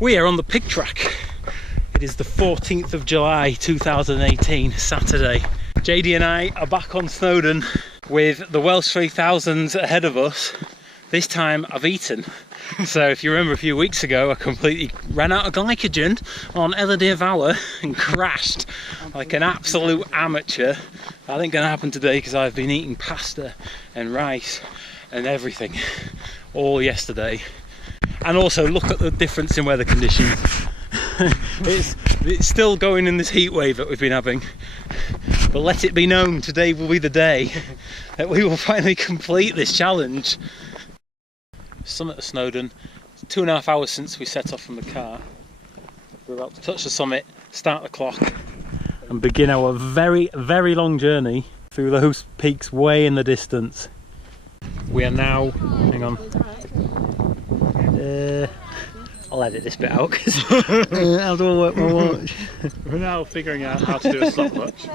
We are on the pig track. It is the 14th of July 2018, Saturday. JD and I are back on Snowdon with the Welsh 3000s ahead of us. This time I've eaten. So if you remember a few weeks ago, I completely ran out of glycogen on Glyders and crashed like an absolute amateur. That ain't gonna happen today because I've been eating pasta and rice and everything all yesterday. And also look at the difference in weather conditions. it's still going in this heat wave that we've been having. But let it be known, today will be the day that we will finally complete this challenge. Summit of Snowdon. It's 2.5 hours since we set off from the car. We're about to touch the summit, start the clock, and begin our very, very long journey through those peaks way in the distance. We are now, hang on, I'll edit this bit out because how do I work my watch? We're now figuring out how to do a stopwatch.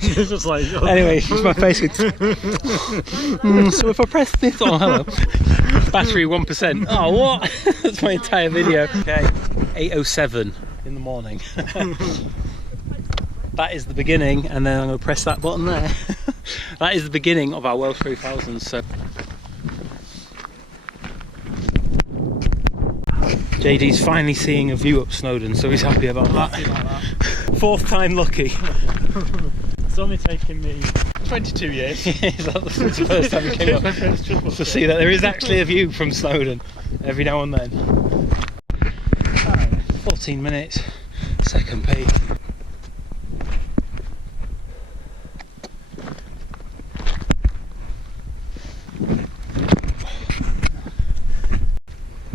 It's just like, oh. Anyway, it's my face with so if I press this, oh hello, battery 1%. Oh what? That's my entire video. Okay, 8:07 in the morning. That is the beginning, and then I'm going to press that button there. That is the beginning of our Welsh 3000s. So JD's finally seeing a view up Snowdon, so he's happy about that. Fourth time lucky. It's only taken me 22 years. That's the first time we came up to see that there is actually a view from Snowdon every now and then. 14 minutes, second peak.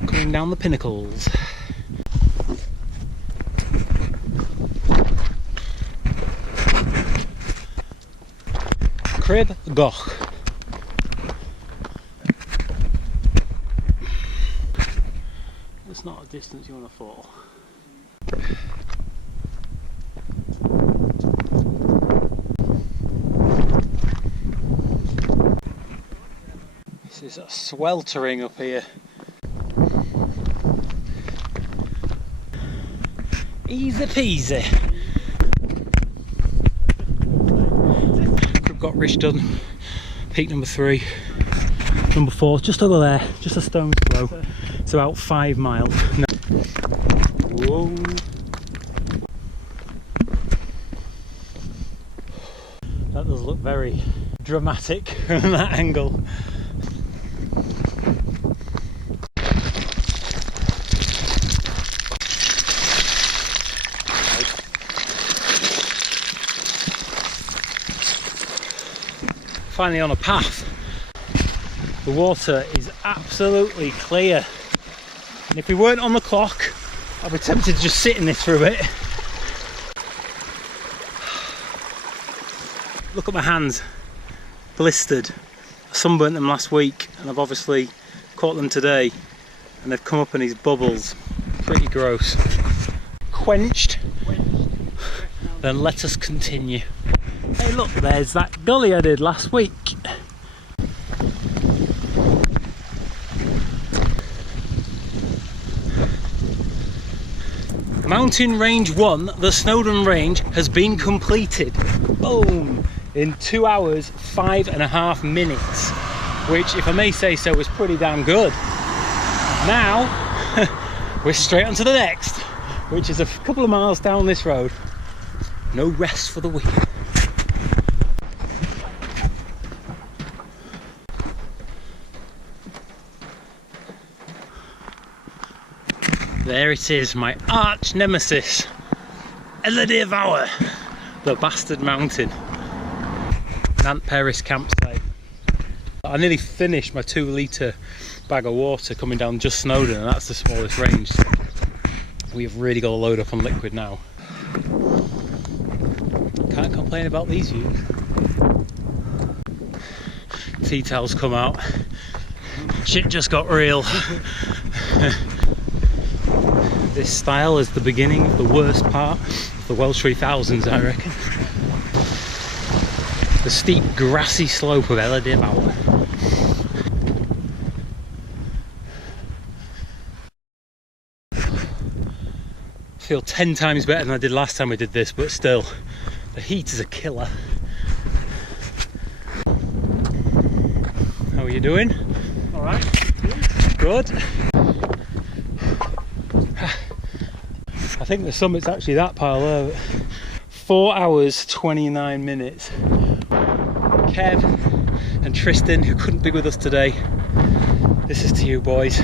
Coming down the pinnacles. Crib Goch. It's not a distance you want to fall. This is sweltering up here. Easy peasy. Got Rich done. Peak number 3. Number 4 just over there, just a stone's throw. It's about 5 miles. No. Whoa. That does look very dramatic from that angle. Finally on a path. The water is absolutely clear, and if we weren't on the clock I'd be tempted to just sit in this for a bit. Look at my hands, blistered. I sunburnt them last week and I've obviously caught them today, and they've come up in these bubbles. Pretty gross. Quenched. Then let us continue. Hey look, there's that gully I did last week. Mountain Range 1, the Snowdon Range, has been completed. Boom! In 2 hours, 5.5 minutes. Which, if I may say so, was pretty damn good. Now, we're straight on to the next, which is a couple of miles down this road. No rest for the wicked. There it is, my arch nemesis, Glyders, the bastard mountain. Nant Peris campsite. I nearly finished my 2 litre bag of water coming down just Snowdon, and that's the smallest range. So we have really got to load up on liquid now. Can't complain about these views. Tea towels come out. Shit just got real. This style is the beginning of the worst part of the Welsh 3000s, I reckon. The steep grassy slope of Glyders. feel 10 times better than I did last time we did this, but still, the heat is a killer. How are you doing? Alright. Good. I think the summit's actually that pile there. 4 hours, 29 minutes. Kev and Tristan, who couldn't be with us today, this is to you boys.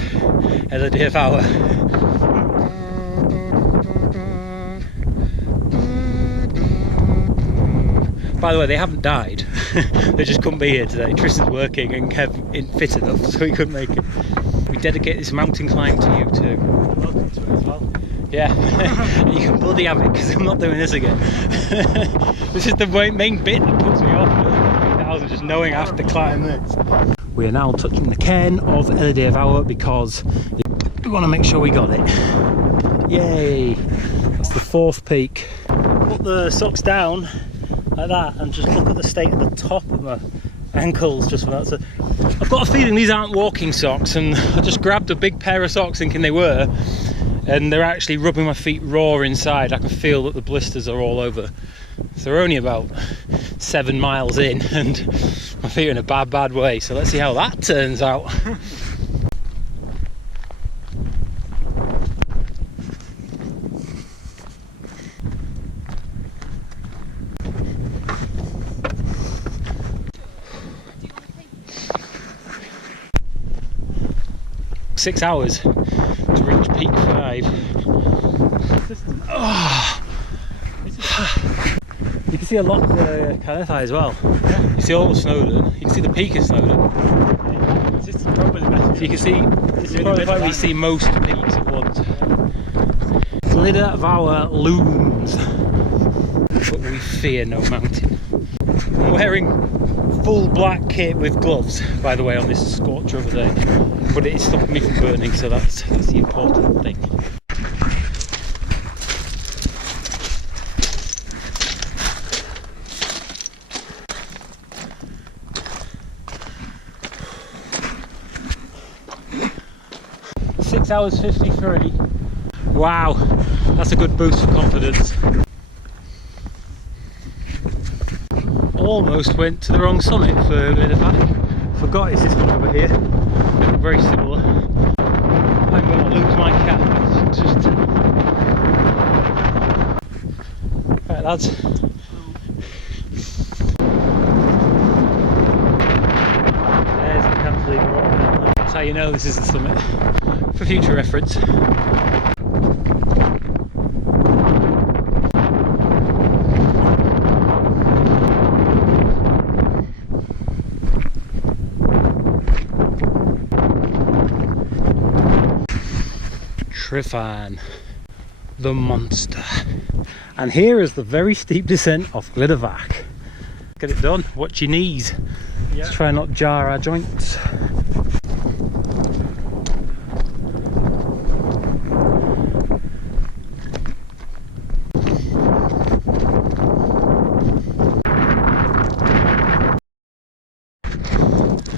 LED of hour. By the way, they haven't died. They just couldn't be here today. Tristan's working and Kev isn't fit enough, so he couldn't make it. We dedicate this mountain climb to you too. Welcome to it as well. Yeah, you can bloody have it because I'm not doing this again. This is the main bit that puts me off the 3000, just knowing I have to climb this. We are now touching the cairn of LED of hour because we want to make sure we got it. Yay! That's the 4th peak. Put the socks down like that and just look at the state of the top of my ankles just for that. So I've got a feeling these aren't walking socks, and I just grabbed a big pair of socks thinking they were, and they're actually rubbing my feet raw inside. I can feel that the blisters are all over. So they're only about 7 miles in and my feet are in a bad way, so let's see how that turns out. Six hours to reach peak 5. Oh. You can see a lot of the Carneddau as well. Yeah. You see all of Snowdon. You can see the peak of Snowdon. This is probably better. So you can see, this is probably why we see most peaks at once. Glider of our looms, but we fear no mountain. I'm wearing full black kit with gloves, by the way, on this scorcher of a day. But it is stopping me from burning, so that's the important thing. Six hours 53. Wow, that's a good boost for confidence. Almost went to the wrong summit for a bit of that. Forgot it's this one over here. Very similar. I'm going to lose my cap. It's just... Right lads. There's the cantilever rock. That's how you know this is the summit. For future reference. Trifan, the monster. And here is the very steep descent off Glyders. Get it done, watch your knees. Yeah. Let's try and not jar our joints.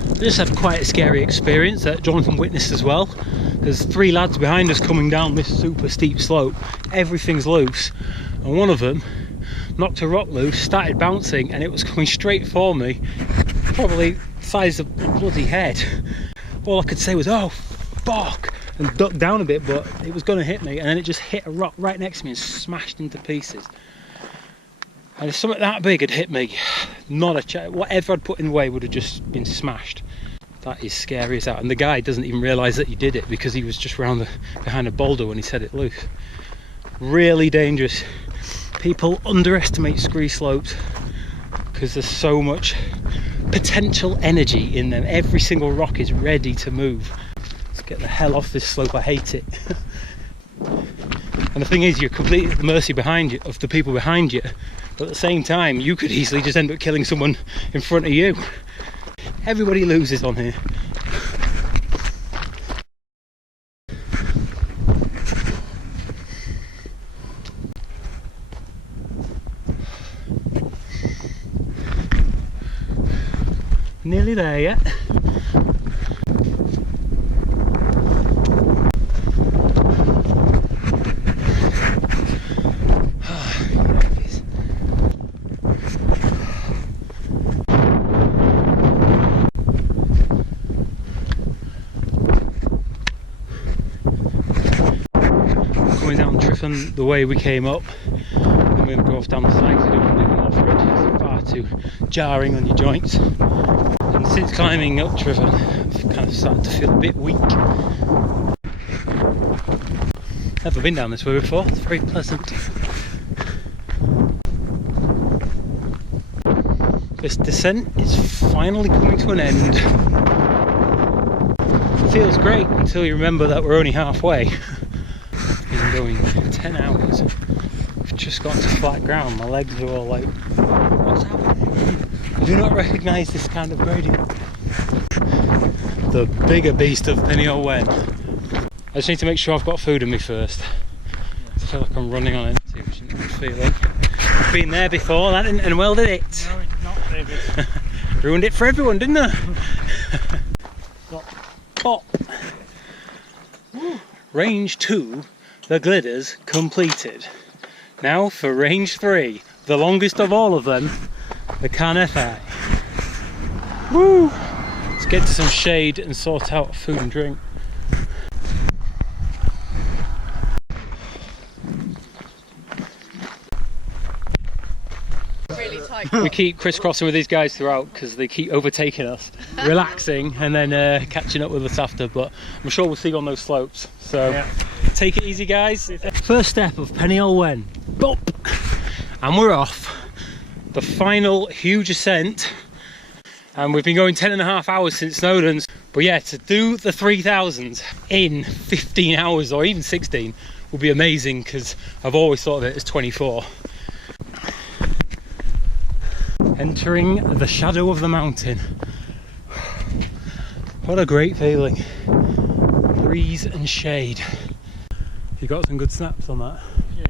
I just had quite a scary experience that Jonathan witnessed as well. There's 3 lads behind us coming down this super steep slope. Everything's loose, and one of them knocked a rock loose, started bouncing, and it was coming straight for me, probably the size of a bloody head. All I could say was, oh fuck, and ducked down a bit, but it was going to hit me, and then it just hit a rock right next to me and smashed into pieces. And if something that big had hit me, not a chance. Whatever I'd put in the way would have just been smashed. That is scary as that. And the guy doesn't even realise that he did it because he was just behind a boulder when he set it loose. Really dangerous. People underestimate scree slopes because there's so much potential energy in them. Every single rock is ready to move. Let's get the hell off this slope. I hate it. And the thing is, you're completely at the mercy behind you of the people behind you. But at the same time, you could easily just end up killing someone in front of you. Everybody loses on here. Nearly there yet. the way we came up. And we're going to go off down the side because we don't want to do them off-road. It's far too jarring on your joints. And since climbing up Triffin, I've kind of started to feel a bit weak. Never been down this way before, it's very pleasant. This descent is finally coming to an end. It feels great until you remember that we're only halfway. Been going 10 hours. I've just got to flat ground, my legs are all like, what's happening? I do not recognise this kind of gradient. The bigger beast of Carneddau Wen. I just need to make sure I've got food in me first. I feel like I'm running on empty, which isn't a good feeling. I've been there before, that didn't end well, did it? No, it's not, David. Ruined it for everyone, didn't I? Pop. Range 2, the Glyders, completed. Now for range 3, the longest of all of them, the Carneddau. Woo! Let's get to some shade and sort out food and drink. Really tight. We keep crisscrossing with these guys throughout because they keep overtaking us, relaxing and then catching up with us after, but I'm sure we'll see you on those slopes. So yeah. Take it easy, guys. First step of Carneddau Wen. Bump! And we're off. The final huge ascent. And we've been going 10.5 hours since Snowdon's. But yeah, to do the 3000s in 15 hours or even 16 will be amazing because I've always thought of it as 24. Entering the shadow of the mountain. What a great feeling. Breeze and shade. You got some good snaps on that? Yeah.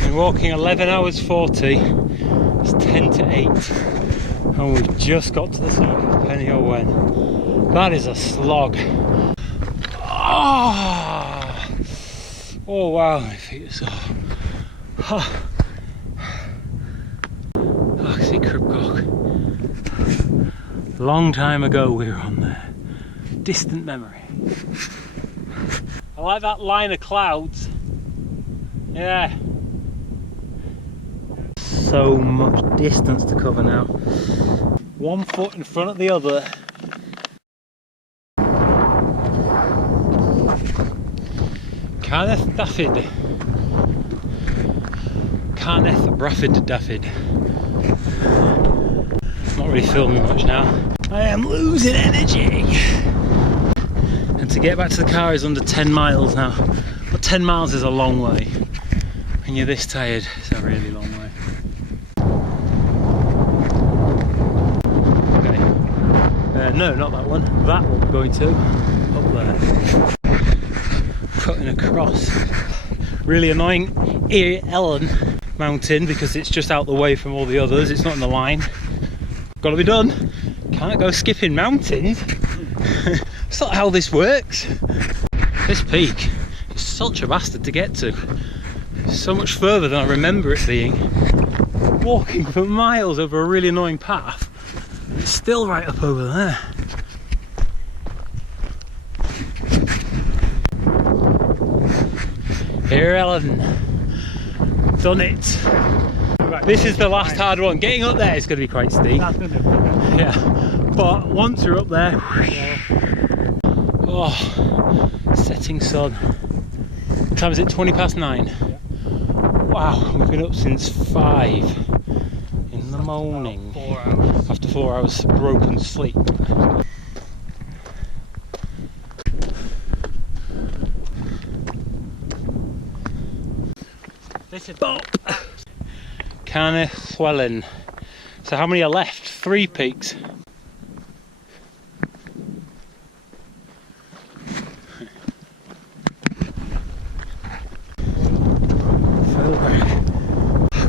Been walking 11 hours 40. It's 10 to 8. And we've just got to the summit of Carneddau Wen. That is a slog. Oh wow, my feet are sore. Oh, I see Cribcock. Long time ago we were on there. Distant memory. I like that line of clouds. Yeah. So much distance to cover now. One foot in front of the other. Carneddau. Not really filming much now. I am losing energy. And to get back to the car is under 10 miles now. But 10 miles is a long way. When you're this tired, it's a really long way. Okay. No, not that one. That one we're going to. Up there. Cutting across. Really annoying Ellen mountain because it's just out the way from all the others. It's not in the line. Got to be done. Can't go skipping mountains. That's not how this works. This peak is such a bastard to get to. It's so much further than I remember it being. Walking for miles over a really annoying path. It's still right up over there. Here, Ellen. Done it. This is the last hard one. Getting up there is going to be quite steep. That's going to be. Yeah. But once you're up there, Yeah. oh, setting sun. What time is it? 9:20? Yeah. Wow, we've been up since 5 in the morning. 4 hours. After 4 hours broken sleep. This is Carneddau. So how many are left? 3 peaks.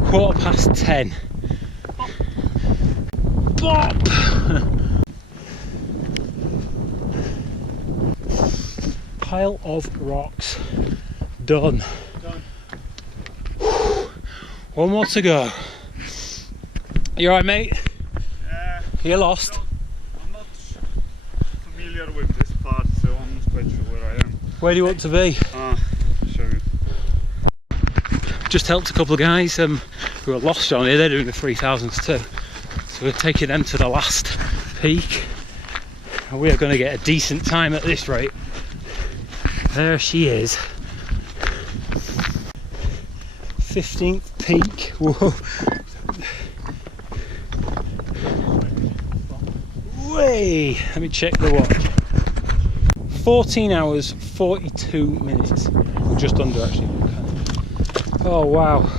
Quarter past 10. Bop! Pile of rocks. Done. One more to go. You alright, mate? You're lost? No, I'm not familiar with this part, so I'm not quite sure where I am. Where do you want to be? Show you. Just helped a couple of guys who are lost on here. They're doing the 3000s too. So we're taking them to the last peak. And we are going to get a decent time at this rate. There she is. 15th peak. Whoa. Way. Let me check the watch. 14 hours, 42 minutes. Or just under actually. Oh wow.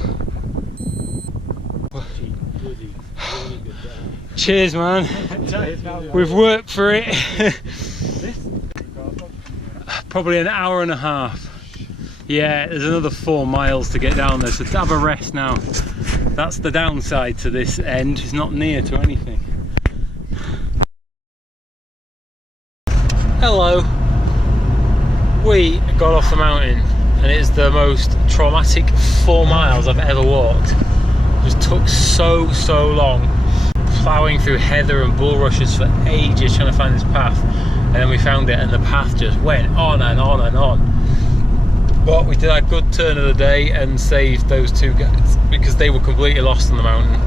Cheers, man. We've worked for it. Probably an hour and a half. Yeah, there's another 4 miles to get down there, so to have a rest now. That's the downside to this end. It's not near to anything. Hello. We got off the mountain and it's the most traumatic 4 miles I've ever walked. It just took so long, ploughing through heather and bulrushes for ages trying to find this path, and then we found it and the path just went on and on and on. But we did a good turn of the day and saved those 2 guys because they were completely lost on the mountain,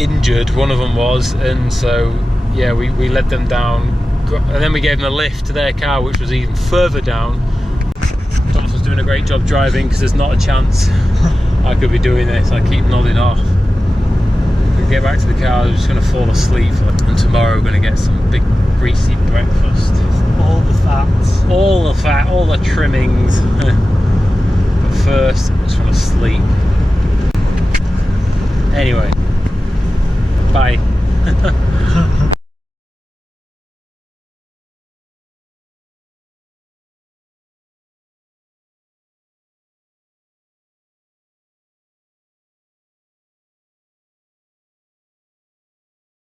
injured, one of them was, and so yeah, we led them down, and then we gave them a lift to their car which was even further down. Jonathan's doing a great job driving because there's not a chance I could be doing this. I keep nodding off. We get back to the car, we're just going to fall asleep, and tomorrow we're going to get some big greasy breakfast. All the fats. All the fat, all the trimmings. But first, I just want to sleep. Anyway, bye.